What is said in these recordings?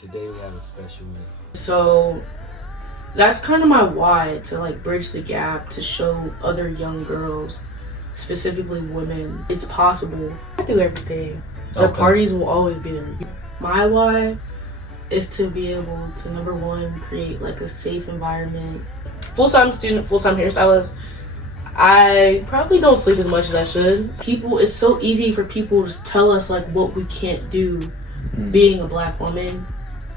Today we have a special one. So that's kind of my why, to like bridge the gap, to show other young girls, specifically women, it's possible. I do everything. The parties will always be there. My why is to be able to, number one, create like a safe environment. Full-time student, full-time hairstylist. I probably don't sleep as much as I should. It's so easy for people to tell us like what we can't do being a black woman.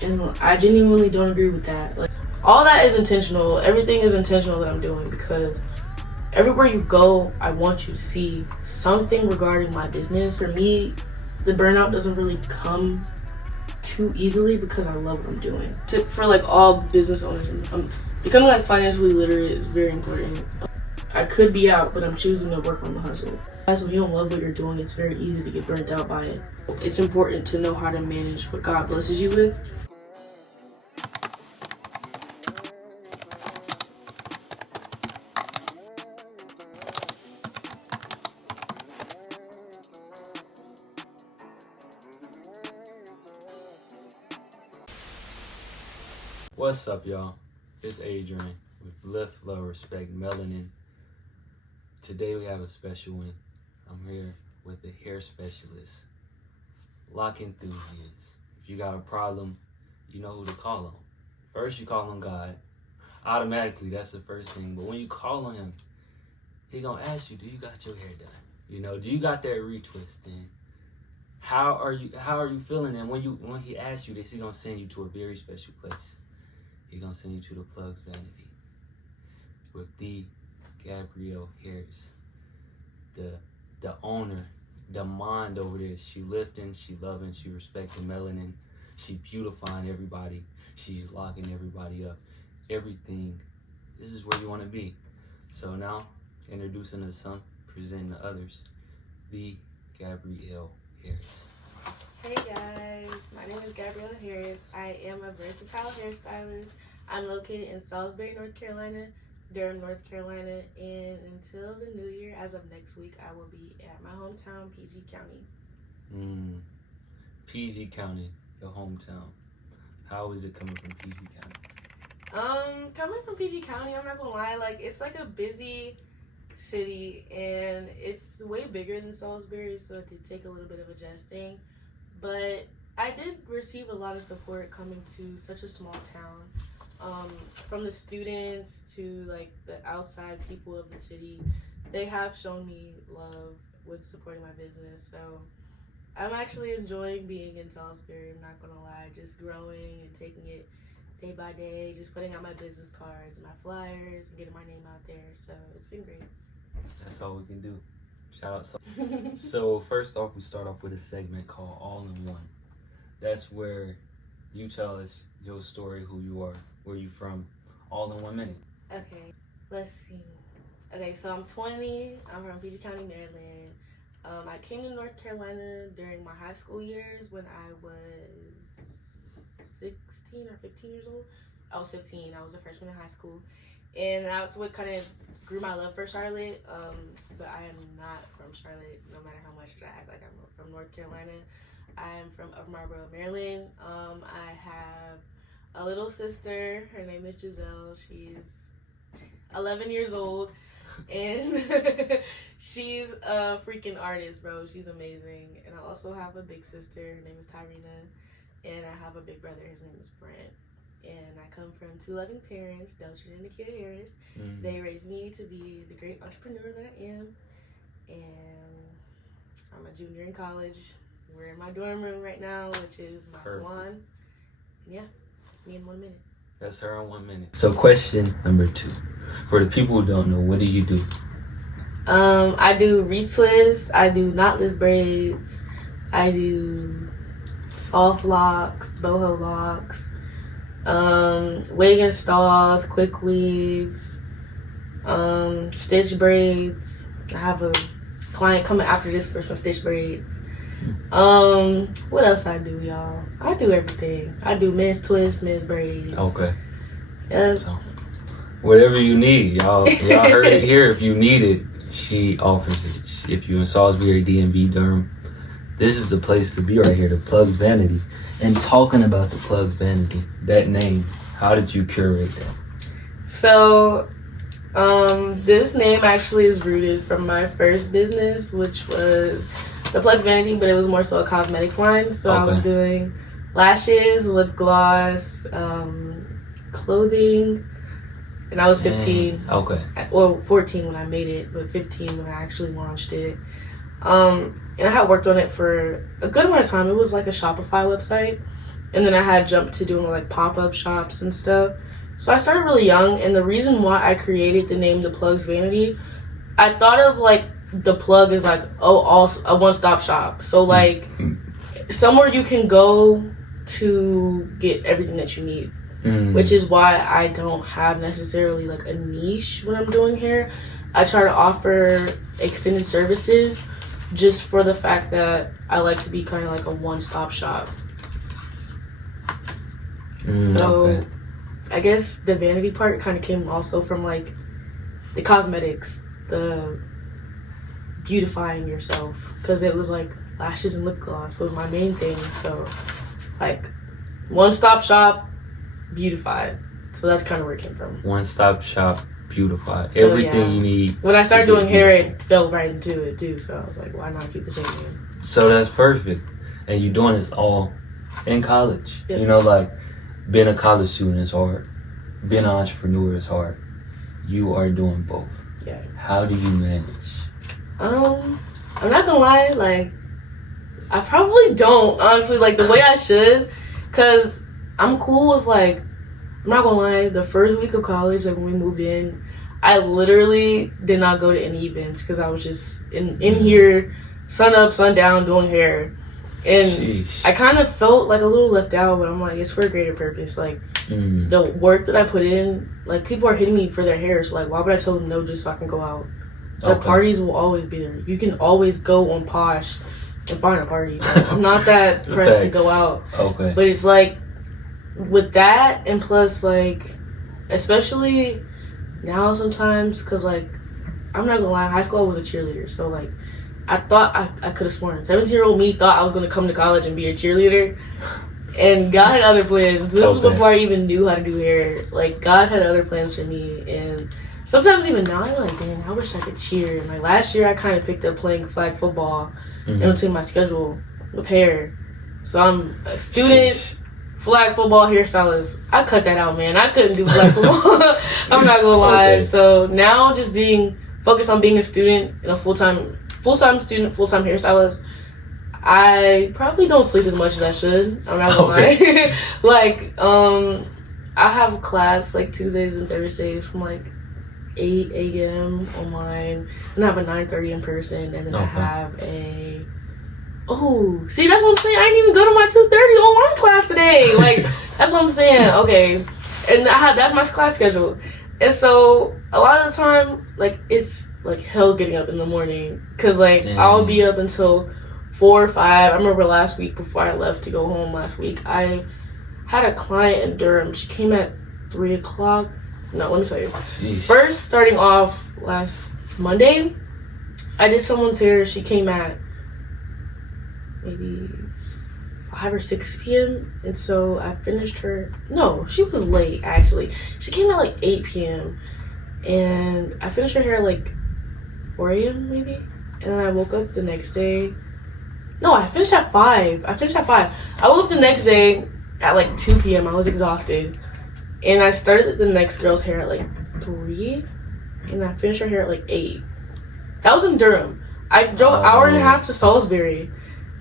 And I genuinely don't agree with that. Like, all that is intentional. Everything is intentional that I'm doing, because everywhere you go, I want you to see something regarding my business. For me, the burnout doesn't really come too easily because I love what I'm doing. For like all business owners, becoming like financially literate is very important. I could be out, but I'm choosing to work on the hustle. So if you don't love what you're doing, it's very easy to get burnt out by it. It's important to know how to manage what God blesses you with. What's up, y'all? It's Adrian with Lift, Love, Respect, Melanin. Today we have a special one. I'm here with the hair specialist, lock enthusiast. If you got a problem, you know who to call on. First, you call on God. Automatically, that's the first thing. But when you call on him, he gonna ask you, do you got your hair done? You know, do you got that retwist in? How are you feeling? And when he asks you this, he gonna send you to a very special place. He's gonna send you to the Plugs Vanity with the Gabrielle Harris, the owner, the mind over there. She lifting, she loving, she respecting melanin, she beautifying everybody, she's locking everybody up. Everything. This is where you want to be. So now, introducing to some, presenting to others, the Gabrielle Harris. Hey guys, my name is Gabrielle Harris. I am a versatile hairstylist. I'm located in Salisbury, North Carolina, Durham, North Carolina, and until the new year, as of next week, I will be at my hometown, PG County. PG County, the hometown. How is it coming from PG County? Coming from PG County, I'm not gonna lie, like it's like a busy city, and it's way bigger than Salisbury, so it did take a little bit of adjusting. But I did receive a lot of support coming to such a small town, from the students to like the outside people of the city. They have shown me love with supporting my business, so I'm actually enjoying being in Salisbury. I'm not gonna lie, just growing and taking it day by day, just putting out my business cards and my flyers and getting my name out there. So it's been great. That's all we can do. Shout out. So first off, we start off with a segment called All in One. That's where you tell us your story, who you are, where you from, all in 1 minute. Okay, let's see. Okay, so I'm 20. I'm from PG County, Maryland. I came to North Carolina during my high school years when I was 16 or 15 years old. I was 15. I was a freshman in high school. And that's what kind of grew my love for Charlotte. But I am not from Charlotte, no matter how much I act like I'm from North Carolina. I am from Upper Marlboro, Maryland. I have a little sister. Her name is Giselle. She's 11 years old. And she's a freaking artist, bro. She's amazing. And I also have a big sister. Her name is Tyrina. And I have a big brother. His name is Brent. And I come from two loving parents, Deltrin and Nakia Harris. They raised me to be the great entrepreneur that I am. And I'm a junior in college. We're in my dorm room right now, which is my salon. And yeah, it's me in 1 minute. That's her in 1 minute. So question number 2. For the people who don't know, what do you do? I do retwists. I do knotless braids. I do soft locks, boho locks, wig installs, quick weaves, stitch braids. I have a client coming after this for some stitch braids. What else I do, y'all? I do everything. I do men's twists, men's braids. Okay. Yeah. So, whatever you need, y'all heard it here. If you need it, she offers it. If you're in Salisbury, DMV, Durham, this is the place to be right here, the Plugs Vanity. And talking about the Plugs Vanity, that name, how did you curate that? So, this name actually is rooted from my first business, which was the Plugs Vanity, but it was more so a cosmetics line. So I was doing lashes, lip gloss, clothing, and I was 15. Okay. Well, 14 when I made it, but 15 when I actually launched it. And I had worked on it for a good amount of time. It was like a Shopify website. And then I had jumped to doing like pop-up shops and stuff. So I started really young, and the reason why I created the name The Plugs Vanity, I thought of like the plug as like a one-stop shop. So like somewhere you can go to get everything that you need. Which is why I don't have necessarily like a niche when I'm doing hair. I try to offer extended services just for the fact that I like to be kind of like a one-stop shop. So I guess the vanity part kind of came also from like the cosmetics, the beautifying yourself, because it was like lashes and lip gloss was my main thing. So like one-stop shop, beautified. So that's kind of where it came from. One-stop shop, beautified. So, Everything you need. When I started doing hair, it fell right into it too. So I was like, why not keep the same name? So that's perfect. And you're doing this all in college. Yep. You know, like being a college student is hard. Being an entrepreneur is hard. You are doing both. Yeah. How do you manage? I'm not gonna lie, like I probably don't, honestly, like the way I should, cause I'm cool with like, I'm not gonna lie, the first week of college, like when we moved in, I literally did not go to any events because I was just in here, sun up, sun down, doing hair. And Sheesh. I kind of felt like a little left out, but I'm like, it's for a greater purpose. Like, the work that I put in, like, people are hitting me for their hair, so like, why would I tell them no just so I can go out? The parties will always be there. You can always go on Posh and find a party. Like, I'm not that pressed to go out. Okay. But it's like, with that, and plus, like, especially now sometimes, because, like, I'm not gonna lie, in high school I was a cheerleader, so, like, I thought I could have sworn 17-year-old me thought I was gonna come to college and be a cheerleader, and God had other plans. This was before I even knew how to do hair. Like, God had other plans for me, and sometimes even now I'm like, man, I wish I could cheer. And like last year I kind of picked up playing flag football in between my schedule with hair, so I'm a student. Flag football hairstylist. I cut that out, man. I couldn't do flag football. I'm not gonna lie. Okay. So now just being focused on being a student and a full-time student, full-time hairstylist, I probably don't sleep as much as I should. I'm not gonna lie. Like, I have a class like Tuesdays and Thursdays from like 8 a.m. online, and I have a 9:30 in person, and then I have a see, that's what I'm saying. I didn't even go to my 2:30 online class today. Like, that's what I'm saying. Okay, and that's my class schedule, and so a lot of the time, like, it's like hell getting up in the morning, cause like I'll be up until 4 or 5. I remember last week before I left to go home last week, I had a client in Durham. She came at 3 o'clock. No, let me tell you. Jeez. First, starting off last Monday, I did someone's hair. She came at maybe 5 or 6 p.m. And so I finished her. No, she was late, actually. She came at like 8 p.m. And I finished her hair at like 4 a.m. maybe. And then I woke up the next day. No, I finished at 5. I woke up the next day at like 2 p.m. I was exhausted. And I started the next girl's hair at like 3. And I finished her hair at like 8. That was in Durham. I drove an hour and a half to Salisbury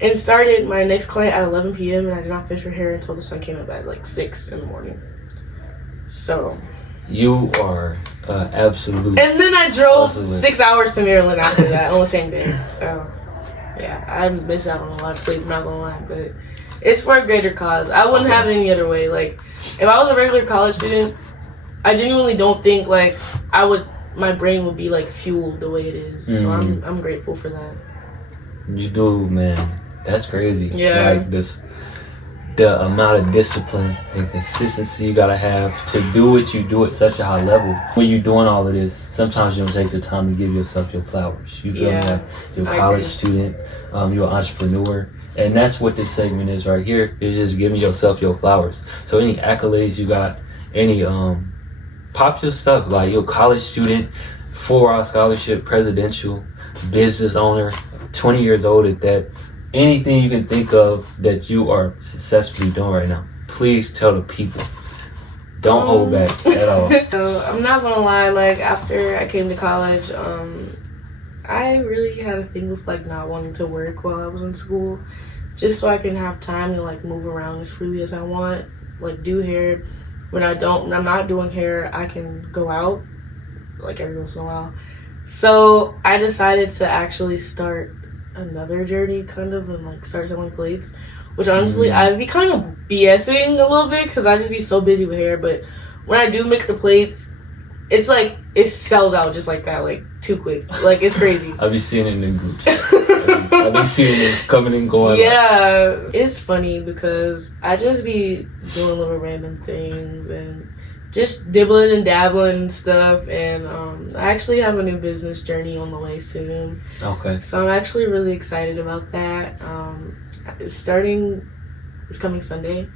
and started my next client at 11 p.m. and I did not finish her hair until the sun came up at like 6 in the morning. So you are absolute. And then I drove 6 hours to Maryland after that on the same day. So yeah, I miss out on a lot of sleep, I'm not gonna lie, but it's for a greater cause. I wouldn't have it any other way. Like, if I was a regular college student, I genuinely don't think like my brain would be like fueled the way it is. So I'm grateful for that. You do, man. That's crazy. Yeah. Like the amount of discipline and consistency you gotta have to do what you do at such a high level. When you're doing all of this, sometimes you don't take the time to give yourself your flowers. You feel me? Like, you're a college student, you're an entrepreneur, And that's what this segment is right here. Is just giving yourself your flowers. So any accolades you got, any popular stuff like your college student, 4-hour scholarship, presidential, business owner, 20 years old at that, anything you can think of that you are successfully doing right now, please tell the people. Don't hold back at all. So I'm not gonna lie, like after I came to college, I really had a thing with like not wanting to work while I was in school, just so I can have time to like move around as freely as I want, like do hair. When I'm not doing hair, I can go out like every once in a while. So I decided to actually start another journey kind of and like start selling plates, which honestly I'd be kind of BSing a little bit because I just be so busy with hair. But when I do make the plates, it's like it sells out just like that, like too quick. Like it's crazy. I'll be seeing it in the group chat. I'll be seeing it coming and going. Yeah, it's funny because I just be doing little random things and just dibbling and dabbling and stuff. And I actually have a new business journey on the way soon. Okay. So I'm actually really excited about that. It's coming Sunday,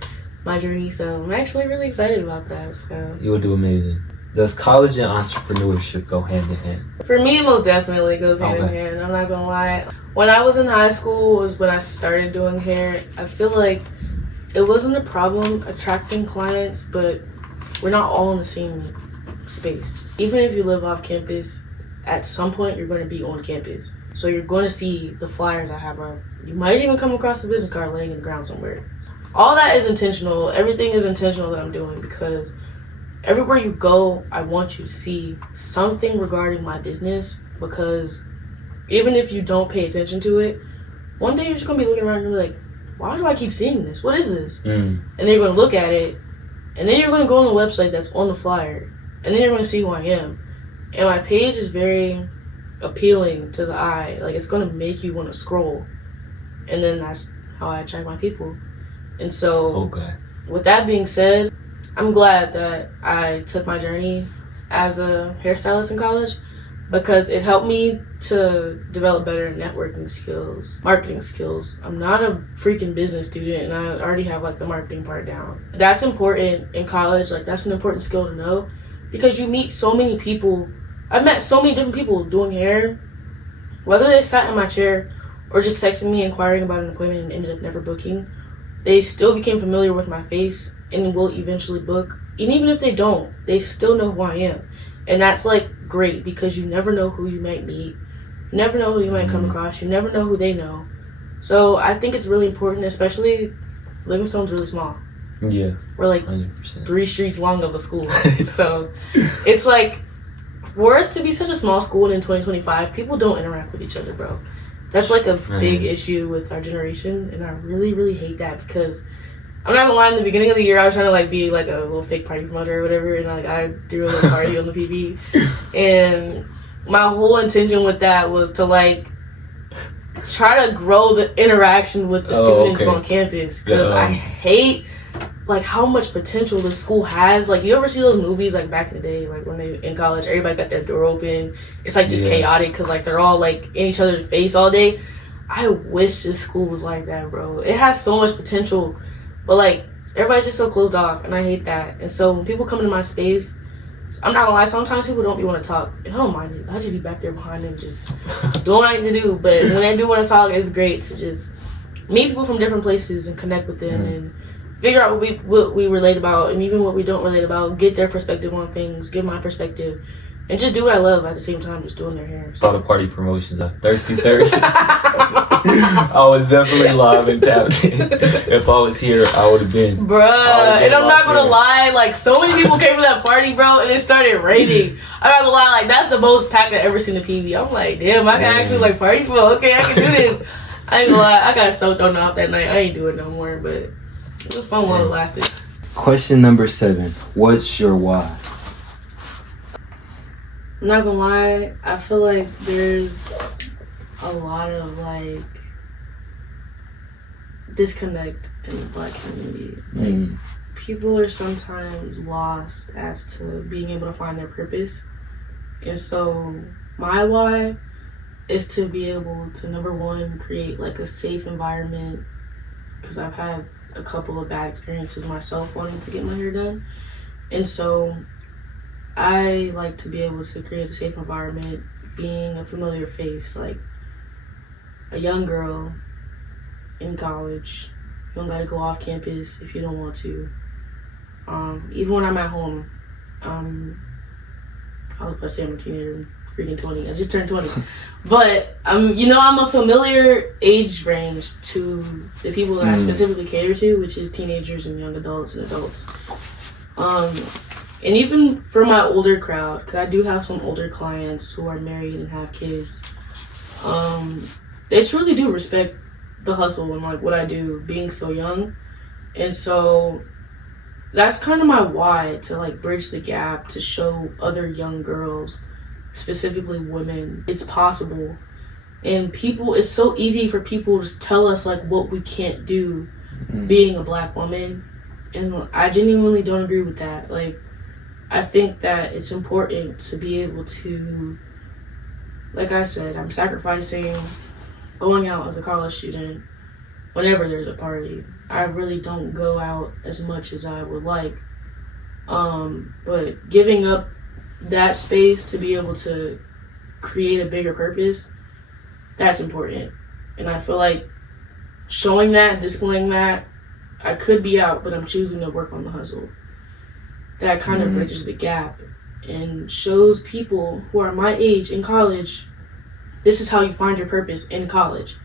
my journey. So I'm actually really excited about that. So You will do amazing. Does college and entrepreneurship go hand in hand? for me, it most definitely goes hand in Okay. hand. I'm not gonna lie. When I was in high school was when I started doing hair. I feel like it wasn't a problem attracting clients, but we're not all in the same space. Even if you live off campus, at some point you're going to be on campus. So you're going to see the flyers I have around. You might even come across a business card laying in the ground somewhere. All that is intentional. Everything is intentional that I'm doing because everywhere you go, I want you to see something regarding my business, because even if you don't pay attention to it, one day you're just going to be looking around and be like, why do I keep seeing this? What is this? And then you're going to look at it, and then you're going to go on the website that's on the flyer, and then you're going to see who I am. And my page is very appealing to the eye. Like, it's going to make you want to scroll. And then that's how I attract my people. And so, with that being said, I'm glad that I took my journey as a hairstylist in college, because it helped me to develop better networking skills, marketing skills. I'm not a freaking business student, and I already have like the marketing part down. That's important in college. Like, that's an important skill to know, because you meet so many people. I've met so many different people doing hair, whether they sat in my chair or just texted me inquiring about an appointment and ended up never booking. They still became familiar with my face and will eventually book. And even if they don't, they still know who I am. And that's like great, because you never know who you might meet. You never know who you might come across. You never know who they know. So I think it's really important, especially Livingstone's really small. Yeah. We're like 100%. 3 streets long of a school. So it's like, for us to be such a small school and in 2025, people don't interact with each other, bro. That's like a big issue with our generation, and I really, really hate that, because I'm not gonna lie, in the beginning of the year, I was trying to like be like a little fake party promoter or whatever, and like I threw a little party on the PB, and my whole intention with that was to like try to grow the interaction with the students on campus, because I hate like how much potential the school has. Like, you ever see those movies like back in the day, like when they in college, everybody got their door open, it's like just chaotic because like they're all like in each other's face all day. I wish this school was like that, bro. It has so much potential, but like everybody's just so closed off, and I hate that. And so when people come into my space, I'm not gonna lie, sometimes people don't be want to talk, and I don't mind it. I just be back there behind them just doing what I need to do. But when they do want to talk, it's great to just meet people from different places and connect with them and figure out what we relate about, and even what we don't relate about, get their perspective on things, get my perspective, and just do what I love at the same time, just doing their hair. Saw the party promotions on Thirsty Thursday. I was definitely live and tapped in. If I was here, I would have been. Bruh, and I'm not gonna lie, like, so many people came to that party, bro, and it started raining. I'm not gonna lie, like, that's the most packed I've ever seen in PV. I'm like, damn, I can actually, like, party for, okay, I can do this. I ain't gonna lie, I got so thrown off that night. I ain't doing it no more, but it was fun while it lasted. Question number 7. What's your why? I'm not gonna lie, I feel like there's a lot of like disconnect in the Black community. Like, people are sometimes lost as to being able to find their purpose. And so my why is to be able to, number one, create like a safe environment because I've had a couple of bad experiences myself wanting to get my hair done. And so I like to be able to create a safe environment, being a familiar face, like a young girl in college. You don't gotta go off campus if you don't want to. Even when I'm at home, I was about to say I'm a teenager, I'm freaking 20. I just turned 20. But I'm a familiar age range to the people that I specifically cater to, which is teenagers and young adults and adults. And even for my older crowd, because I do have some older clients who are married and have kids, they truly do respect the hustle and like what I do, being so young. And so that's kind of my why, to like bridge the gap, to show other young girls, specifically women, it's possible. And people, it's so easy for people to tell us like what we can't do being a Black woman. And I genuinely don't agree with that. Like, I think that it's important to be able to, like I said, I'm sacrificing going out as a college student whenever there's a party. I really don't go out as much as I would like. But giving up that space to be able to create a bigger purpose, that's important. And I feel like showing that, displaying that, I could be out, but I'm choosing to work on the hustle. That kind of bridges the gap and shows people who are my age in college, this is how you find your purpose in college,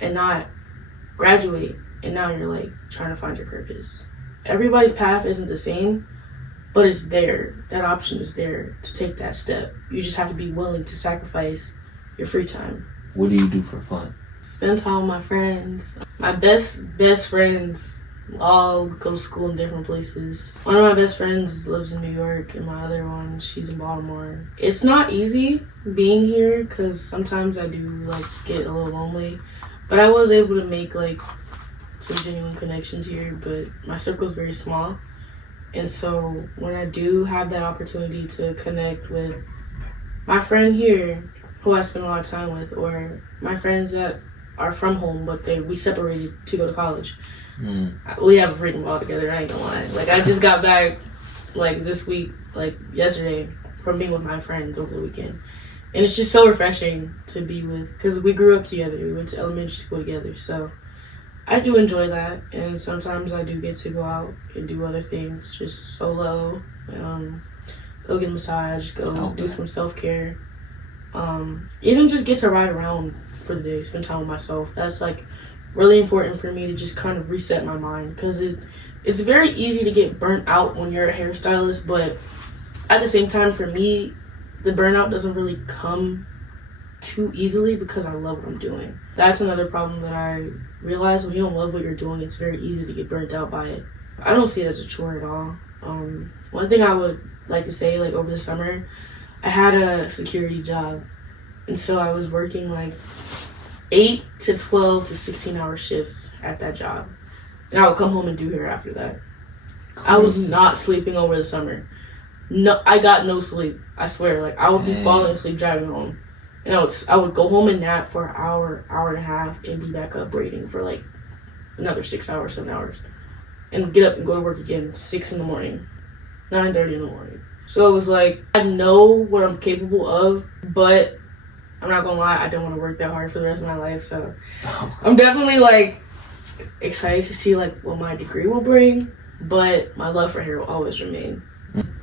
and not graduate and now you're like trying to find your purpose. Everybody's path isn't the same, but it's there. That option is there to take that step. You just have to be willing to sacrifice your free time. What do you do for fun? Spend time with my friends. My best friends all go to school in different places. One of my best friends lives in New York, and my other one, she's in Baltimore. It's not easy being here because sometimes I do like get a little lonely, but I was able to make like some genuine connections here, but my circle is very small. And so when I do have that opportunity to connect with my friend here, who I spend a lot of time with, or my friends that are from home, but we separated to go to college. We have a freaking ball together, I ain't gonna lie. Like, I just got back, like, this week, like, yesterday, from being with my friends over the weekend. And it's just so refreshing to be with, because we grew up together. We went to elementary school together, so I do enjoy that. And sometimes I do get to go out and do other things, just solo, go get a massage, go do some self-care. Even just get to ride around for the day, spend time with myself. That's, like, really important for me to just kind of reset my mind, because it's very easy to get burnt out when you're a hairstylist, but at the same time, for me, the burnout doesn't really come too easily because I love what I'm doing. That's another problem that I realize. When you don't love what you're doing, it's very easy to get burnt out by it. I don't see it as a chore at all. One thing I would like to say, like, over the summer, I had a security job, and so I was working like 8 to 12 to 16-hour shifts at that job. And I would come home and do hair after that. I was not sleeping over the summer. No, I got no sleep. I swear. Like, I would be falling asleep driving home. And I would go home and nap for an hour and a half, and be back up braiding for like another 6 hours, 7 hours. And get up and go to work again, 6 in the morning, 9:30 in the morning. So it was like, I know what I'm capable of, but I'm not gonna lie, I don't want to work that hard for the rest of my life. So I'm definitely like excited to see like what my degree will bring, but my love for hair will always remain.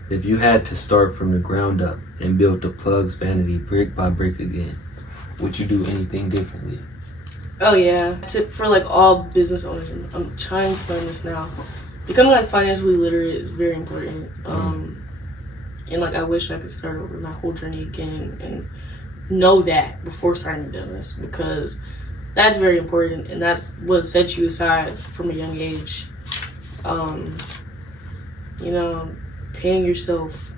If you had to start from the ground up and build the Plugs Vanity brick by brick again, would you do anything differently? Oh yeah, tip for like all business owners. I'm trying to learn this now. Becoming like financially literate is very important. And like I wish I could start over my whole journey again and know that before starting a business, because that's very important, and that's what sets you aside from a young age. Paying yourself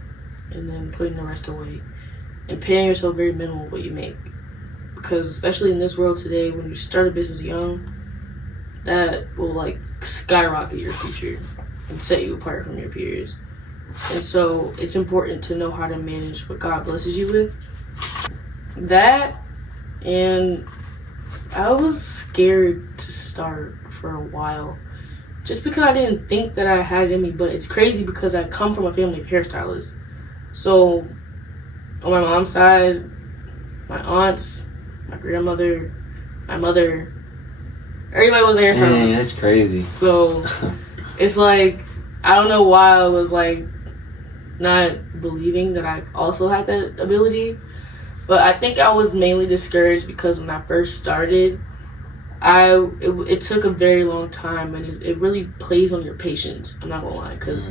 and then putting the rest away, and paying yourself very minimal what you make, because especially in this world today, when you start a business young, that will like skyrocket your future and set you apart from your peers. And so it's important to know how to manage what God blesses you with. That, and I was scared to start for a while. Just because I didn't think that I had it in me. But it's crazy because I come from a family of hairstylists. So on my mom's side, my aunts, my grandmother, my mother, everybody was a hairstylist. Man, that's crazy. So it's like, I don't know why I was like not believing that I also had that ability. But I think I was mainly discouraged because when I first started, it took a very long time, and it really plays on your patience. I'm not gonna lie, because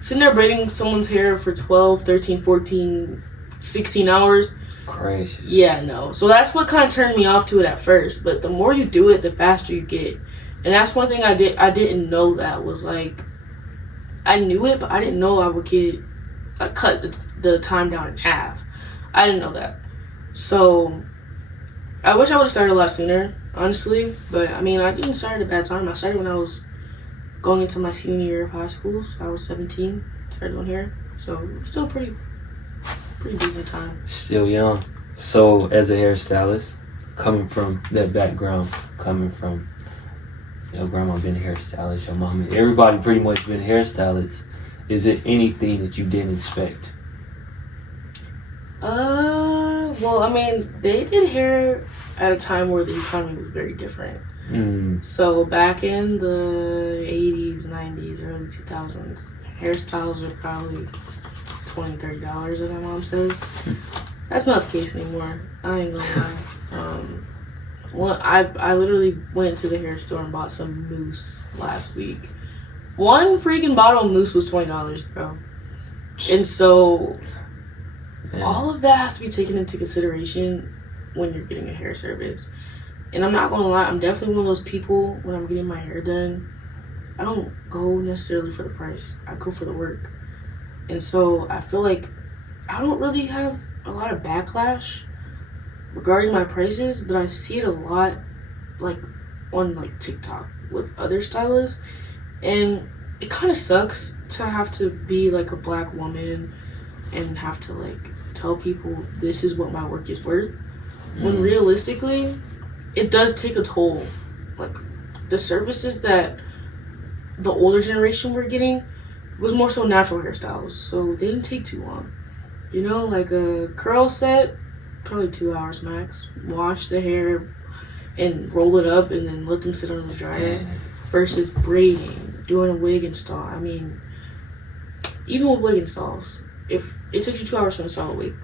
sitting there braiding someone's hair for 12, 13, 14, 16 hours. Crazy. Yeah, no. So that's what kind of turned me off to it at first. But the more you do it, the faster you get. And that's one thing I didn't know that was like, I knew it, but I didn't know I would cut the time down in half. I didn't know that. So I wish I would have started a lot sooner, honestly. But I mean, I didn't start at a bad time. I started when I was going into my senior year of high school. So I was 17, started doing hair. So still pretty decent time. Still young. So as a hairstylist, coming from that background, coming from your grandma being a hairstylist, your mom, everybody pretty much been hairstylists. Is it anything that you didn't expect? Well, I mean, they did hair at a time where the economy was very different. So back in the 80s, 90s, early 2000s, hairstyles were probably $20, $30, as my mom says. That's not the case anymore. I ain't gonna lie. I literally went to the hair store and bought some mousse last week. One freaking bottle of mousse was $20, bro. And so all of that has to be taken into consideration when you're getting a hair service. And I'm not gonna lie, I'm definitely one of those people when I'm getting my hair done, I don't go necessarily for the price. I go for the work. And so I feel like I don't really have a lot of backlash regarding my prices, but I see it a lot like on like TikTok with other stylists. And it kind of sucks to have to be like a black woman and have to like tell people this is what my work is worth, when realistically it does take a toll. Like the services that the older generation were getting was more so natural hairstyles, so they didn't take too long. You know, like a curl set, probably 2 hours max. Wash the hair and roll it up and then let them sit on the dryer, versus braiding, doing a wig install. I mean, even with wig installs, if it takes you 2 hours to install a wig,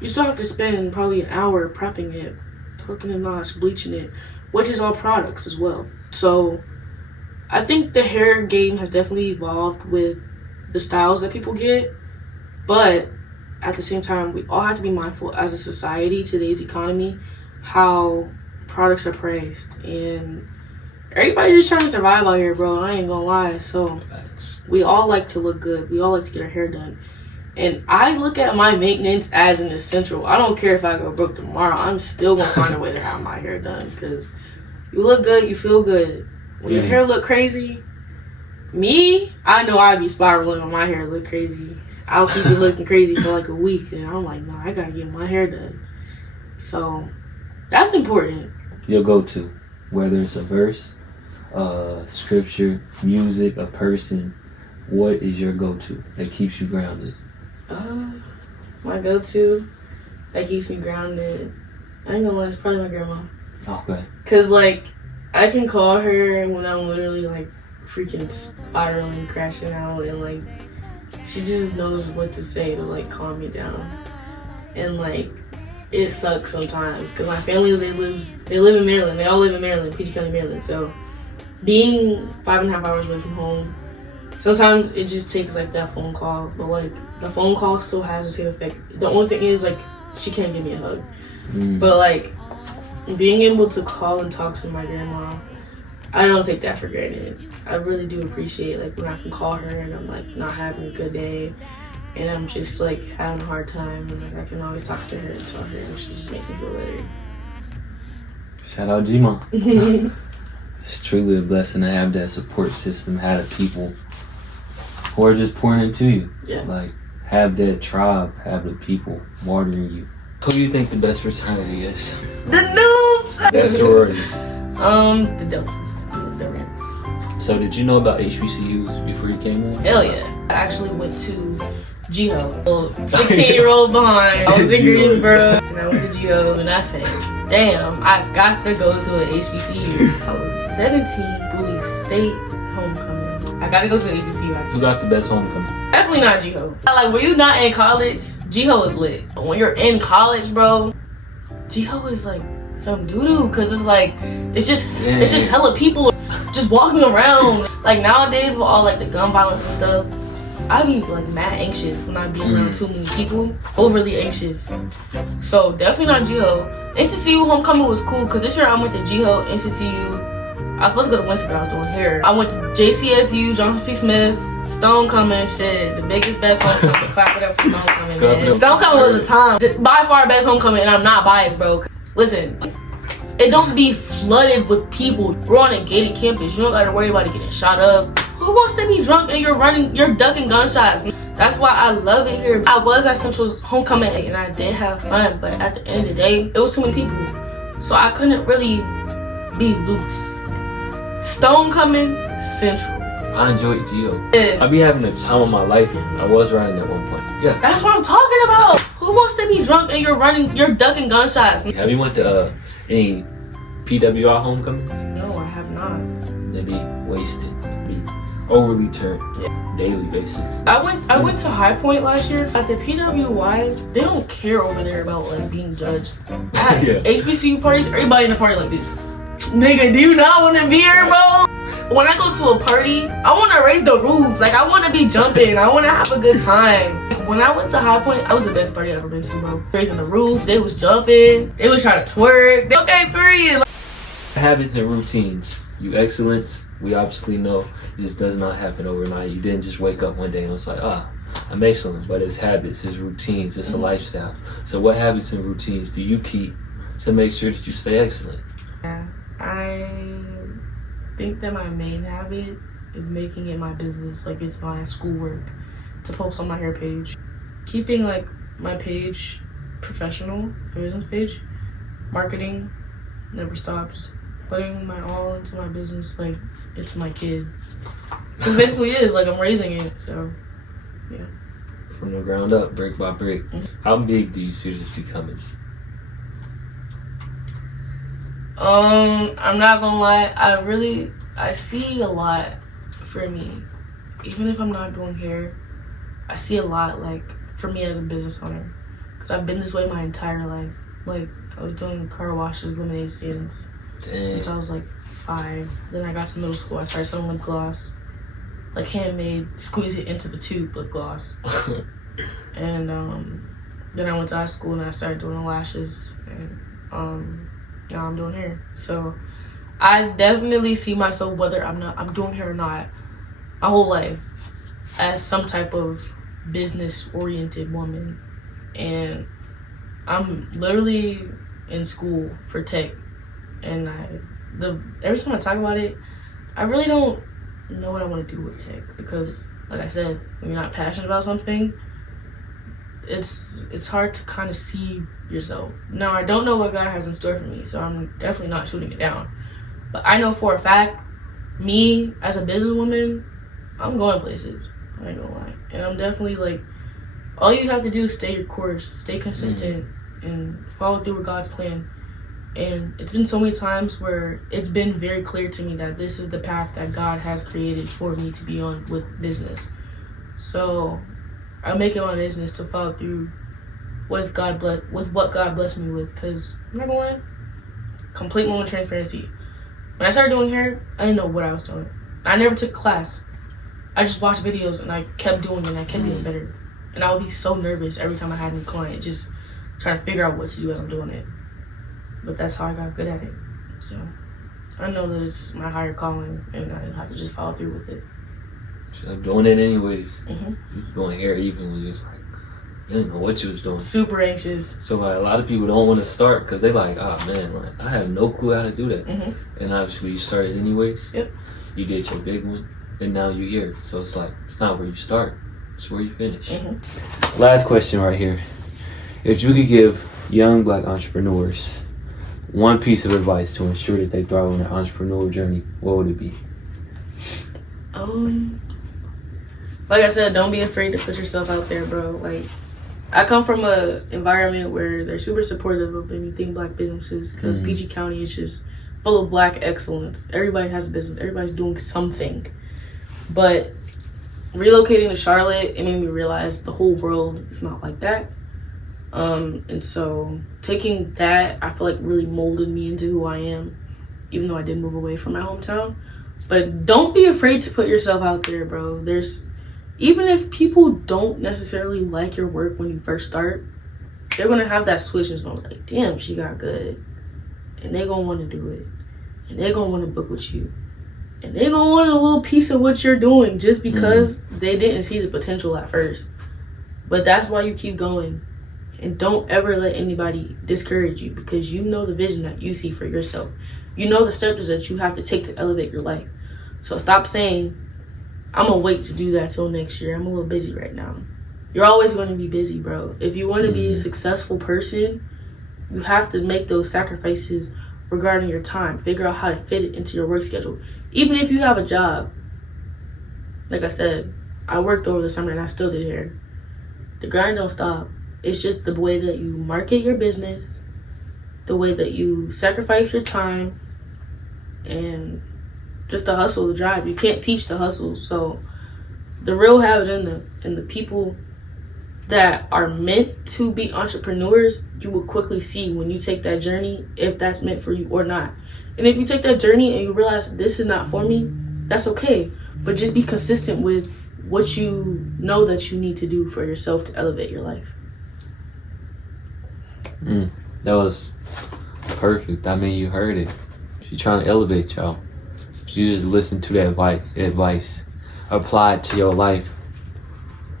you still have to spend probably an hour prepping it, plucking a notch, bleaching it, which is all products as well. So I think the hair game has definitely evolved with the styles that people get, but at the same time, we all have to be mindful as a society, today's economy, how products are priced. And everybody's just trying to survive out here, bro. I ain't gonna lie. So we all like to look good. We all like to get our hair done. And I look at my maintenance as an essential. I don't care if I go broke tomorrow. I'm still gonna find a way to have my hair done, because you look good, you feel good. When your hair look crazy, I know I'd be spiraling when my hair look crazy. I'll keep it looking crazy for like a week, and I'm like, no, I gotta get my hair done. So that's important. Your go-to, whether it's a verse, scripture, music, a person, what is your go-to that keeps you grounded? My go-to that keeps me grounded, I ain't gonna lie, it's probably my grandma. Okay. Cause like, I can call her when I'm literally like freaking spiraling, crashing out, and like she just knows what to say to like calm me down. And like, it sucks sometimes because my family, they live in Maryland. They all live in Maryland, PG County, Maryland. So being 5.5 hours away from home, sometimes it just takes like that phone call. But like, the phone call still has the same effect. The only thing is like, she can't give me a hug. But like, being able to call and talk to my grandma, I don't take that for granted. I really do appreciate like when I can call her and I'm like not having a good day and I'm just like having a hard time, and like I can always talk to her and tell her, and she just makes me feel better. Shout out G-Ma. It's truly a blessing to have that support system, have the people who are just pouring into you. Yeah. Like, have that tribe, have the people watering you. Who do you think the best fraternity is? The noobs! Best sorority? The Deltas. The So did you know about HBCUs before you came on? Hell yeah. I actually went to GHO. Well, 16-year-old behind. I was in Greensboro and I went to GHO and I said, damn, I got to go to an HBCU. I was 17, Bowie State homecoming. I gotta go to an HBCU. Who got the best homecoming? Definitely not GHO. Like, when you're not in college, GHO is lit. But when you're in college, bro, GHO is like some doo-doo, cause it's like, it's just hella people just walking around. Like nowadays with all like the gun violence and stuff, I be like mad anxious when I be around too many people. Overly anxious. So definitely not GHO. NCCU homecoming was cool because this year I went to GHO, NCCU. I was supposed to go to Winston, but I was doing hair. I went to JCSU, Johnson C. Smith, Stonecoming, shit. The biggest, best homecoming. Clap it up for Stonecoming, man. Stonecoming was a time. By far best homecoming, and I'm not biased, bro. Listen, it don't be flooded with people. We're on a gated campus. You don't gotta worry about it getting shot up. Who wants to be drunk and you're ducking gunshots? That's why I love it here. I was at Central's homecoming and I did have fun, but at the end of the day, it was too many people. So I couldn't really be loose. Stonecoming, Central. I enjoyed GHO. Yeah. I be having the time of my life. I was riding at one point. Yeah. That's what I'm talking about. Who wants to be drunk and you're ducking gunshots? Have you went to any PWI homecomings? No, I have not. They be wasted. Be overly turned. Daily basis. I went to High Point last year. At the PWIs, they don't care over there about like being judged. At HBCU parties, everybody in the party like this. Nigga, do you not want to be here, bro? When I go to a party, I want to raise the roof. Like, I want to be jumping. I want to have a good time. When I went to High Point, that was the best party I've ever been to, bro. Raising the roof, they was jumping. They was trying to twerk. Okay, period. Habits and routines. You excellence. We obviously know this does not happen overnight. You didn't just wake up one day and was like, I'm excellent. But it's habits, it's routines, it's a lifestyle. So what habits and routines do you keep to make sure that you stay excellent? Yeah, I think that my main habit is making it my business, like it's my schoolwork, to post on my hair page. Keeping like my page professional, my business page. Marketing never stops. Putting my all into my business like it's my kid. It basically is, like I'm raising it, so yeah. From the ground up, brick by brick. How big do you see this becoming? I'm not gonna lie, I see a lot for me. Even if I'm not doing hair, I see a lot, like, for me as a business owner. Because I've been this way my entire life. Like, I was doing car washes, lemonade stands since I was like 5. Then I got to middle school, I started selling lip gloss. Like handmade, squeeze it into the tube lip gloss. And then I went to high school and I started doing the lashes. And now I'm doing hair. So I definitely see myself, whether I'm doing hair or not, my whole life as some type of business oriented woman. And I'm literally in school for tech, and every time I talk about it, I really don't know what I want to do with tech, because like I said, when you're not passionate about something, it's hard to kind of see yourself. Now, I don't know what God has in store for me, so I'm definitely not shooting it down. But I know for a fact, me as a businesswoman, I'm going places. I ain't gonna lie. And I'm definitely like, all you have to do is stay your course, stay consistent, and follow through with God's plan. And it's been so many times where it's been very clear to me that this is the path that God has created for me to be on with business. So I make it my business to follow through with what God blessed me with. Because I'm not gonna lie, complete moment of transparency. When I started doing hair, I didn't know what I was doing. I never took a class. I just watched videos and I kept doing it and I kept getting better. And I would be so nervous every time I had a new client, just trying to figure out what to do as I'm doing it. But that's how I got good at it. So I know that it's my higher calling and I have to just follow through with it. So doing it anyways. You was doing hair even when you was like, you didn't know what you was doing. Super anxious. So like a lot of people don't want to start because they like, oh man, like I have no clue how to do that. And obviously you started anyways. Yep. You did your big one, and now you're here. So it's like, it's not where you start, it's where you finish. Last question right here. If you could give young Black entrepreneurs one piece of advice to ensure that they thrive on their entrepreneurial journey, what would it be? Like I said, don't be afraid to put yourself out there, bro. Like, I come from a environment where they're super supportive of anything black businesses because PG County is just full of black excellence. Everybody has a business. Everybody's doing something. But relocating to Charlotte, it made me realize the whole world is not like that. And so taking that, I feel like really molded me into who I am, even though I did move away from my hometown. But don't be afraid to put yourself out there, bro. Even if people don't necessarily like your work when you first start, they're gonna have that switch and it's gonna be like, damn, she got good. And they're gonna wanna do it. And they're gonna wanna book with you. And they're gonna want a little piece of what you're doing just because they didn't see the potential at first. But that's why you keep going. And don't ever let anybody discourage you because you know the vision that you see for yourself. You know the steps that you have to take to elevate your life. So stop saying, I'm gonna wait to do that till next year. I'm a little busy right now. You're always gonna be busy, bro. If you wanna be a successful person, you have to make those sacrifices regarding your time. Figure out how to fit it into your work schedule. Even if you have a job, like I said, I worked over the summer and I still did hair. The grind don't stop. It's just the way that you market your business, the way that you sacrifice your time, and just the hustle, the drive. You can't teach the hustle. So the real have it in the people that are meant to be entrepreneurs, you will quickly see when you take that journey if that's meant for you or not. And if you take that journey and you realize this is not for me, that's okay. But just be consistent with what you know that you need to do for yourself to elevate your life. That was perfect. I mean, you heard it. She's trying to elevate y'all. You just listen to that advice, apply it to your life.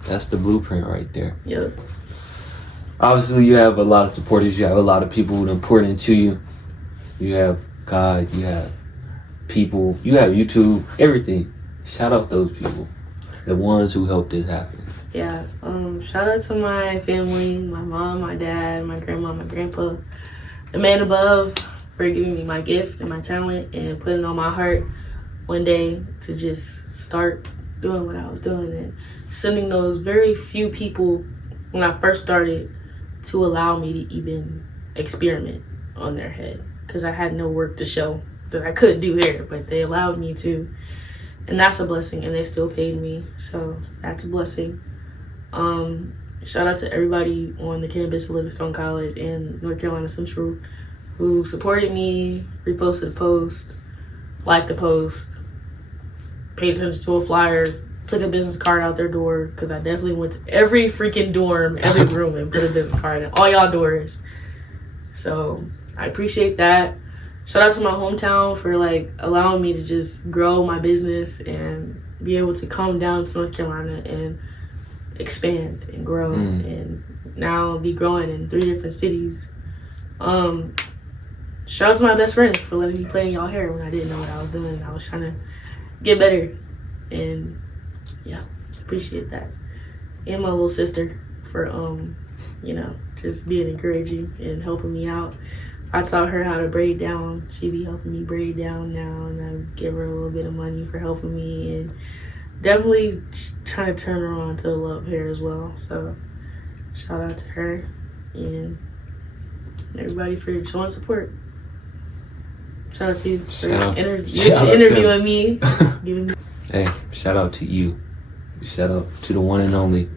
That's the blueprint right there. Yep. Obviously, you have a lot of supporters. You have a lot of people who are important to you. You have God. You have people. You have YouTube. Everything. Shout out those people, the ones who helped this happen. Yeah. Shout out to my family, my mom, my dad, my grandma, my grandpa, the man above for giving me my gift and my talent and putting on my heart one day to just start doing what I was doing and sending those very few people when I first started to allow me to even experiment on their head because I had no work to show that I could do hair, but they allowed me to, and that's a blessing, and they still paid me, so that's a blessing. Shout out to everybody on the campus of Livingstone College and North Carolina Central who supported me, reposted a post, liked a post, paid attention to a flyer, took a business card out their door, because I definitely went to every freaking dorm, every room, and put a business card in all y'all doors. So I appreciate that. Shout out to my hometown for allowing me to just grow my business and be able to come down to North Carolina and expand and grow and now be growing in 3 different cities. Shout out to my best friend for letting me play in y'all hair when I didn't know what I was doing. I was trying to get better, and yeah, appreciate that. And my little sister for just being encouraging and helping me out. I taught her how to braid down. She be helping me braid down now, and I give her a little bit of money for helping me, and definitely trying to turn her on to love hair as well. So shout out to her and everybody for showing support. Shout out to you for interviewing me. Hey, shout out to you. Shout out to the one and only,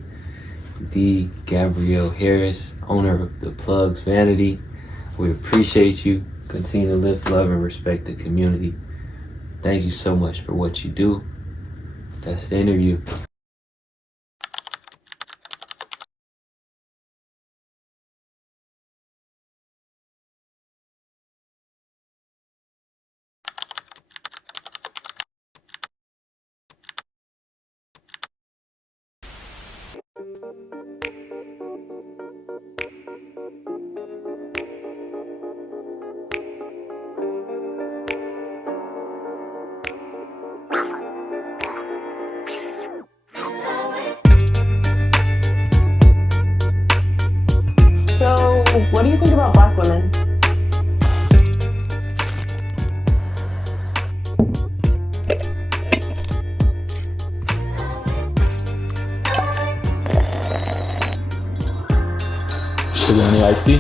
the Gabrielle Harris, owner of the Plugs Vanity. We appreciate you. Continue to live, love, and respect the community. Thank you so much for what you do. That's the interview. Sugar honey iced tea.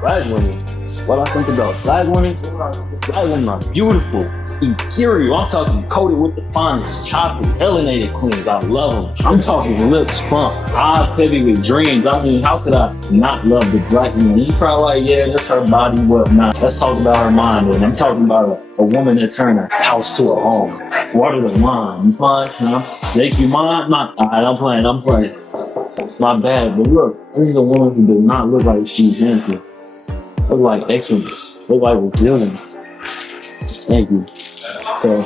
Black women. What I think about black women? Black women are beautiful, ethereal. I'm talking coated with the finest chocolate, melanated queens. I love them. I'm talking lips plump, eyes heavy with dreams. I mean, how could I not love the black woman? You probably like, yeah, that's her body, whatnot. Let's talk about her mind. And I'm talking about a woman that turned her house to a home. Water the mind. You fine? Make you mine? Alright, I'm playing. My bad, but look, this is a woman who does not look like she's gentle. Look like excellence. Look like resilience. Thank you. So,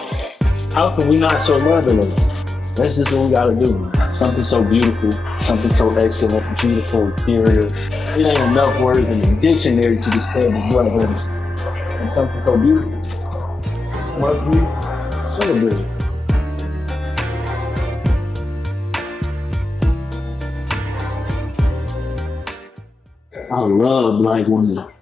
how can we not show love to them? That's just what we gotta do. Something so beautiful, something so excellent, beautiful, ethereal. It ain't enough words in the dictionary to describe the black woman. And something so beautiful must be celebrated. I love black women.